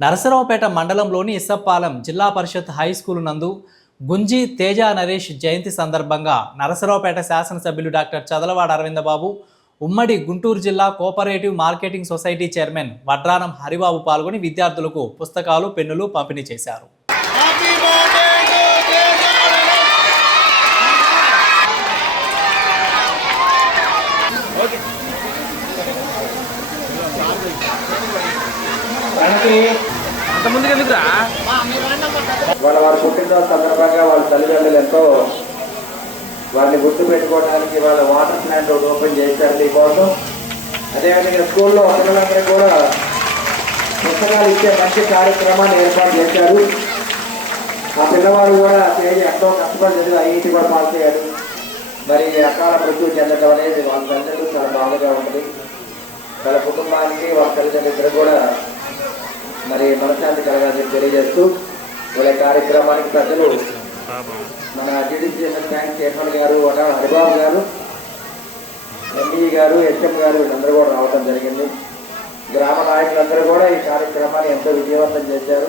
నరసరావుపేట మండలంలోని ఇసప్పాలెం జిల్లా పరిషత్ high school నందు గుంజి తేజ నరేష్ జయంతి సందర్భంగా నరసరావుపేట శాసనసభ్యులు డాక్టర్ చదలవాడ అరవిందబాబు, ఉమ్మడి గుంటూరు జిల్లా cooperative marketing society chairman Vadranam Haribabu పాల్గొని విద్యార్థులకు పుస్తకాలు, పెన్నులు పంపిణీ చేశారు. వాళ్ళ పుట్టినరోజు సందర్భంగా వాళ్ళ తల్లిదండ్రులు ఎంతో వారిని గుర్తు పెట్టుకోవడానికి వాళ్ళ వాటర్ ప్లాంట్ ఓపెన్ చేశారు మీకోసం. అదేవిధంగా స్కూల్లో పిల్లలందరూ కూడా పుస్తకాలు ఇచ్చే మంచి కార్యక్రమాన్ని ఏర్పాటు చేశారు. ఆ పిల్లవాడు కూడా ఎంతో కష్టపడి చదివి ఐఐటి కూడా పాస్ అయ్యాడు. మరి అకాల మృత్యు చెందడం అనేది వాళ్ళ తల్లిదండ్రులు చాలా బాధగా ఉంటుంది. వాళ్ళ కుటుంబానికి వాళ్ళ తల్లిదండ్రులు కూడా మరి మనశ్శాంతి కలగాలని తెలియజేస్తూ వాళ్ళ కార్యక్రమానికి ప్రజలు మన జ్యుడిషియల్ బ్యాంక్ చైర్మన్ గారు హరిబాబు గారు, ఎంఈ గారు, హెచ్ఎం గారు వీళ్ళందరూ కూడా రావడం జరిగింది. గ్రామ నాయకులందరూ కూడా ఈ కార్యక్రమాన్ని ఎంతో విజయవంతం చేశారు.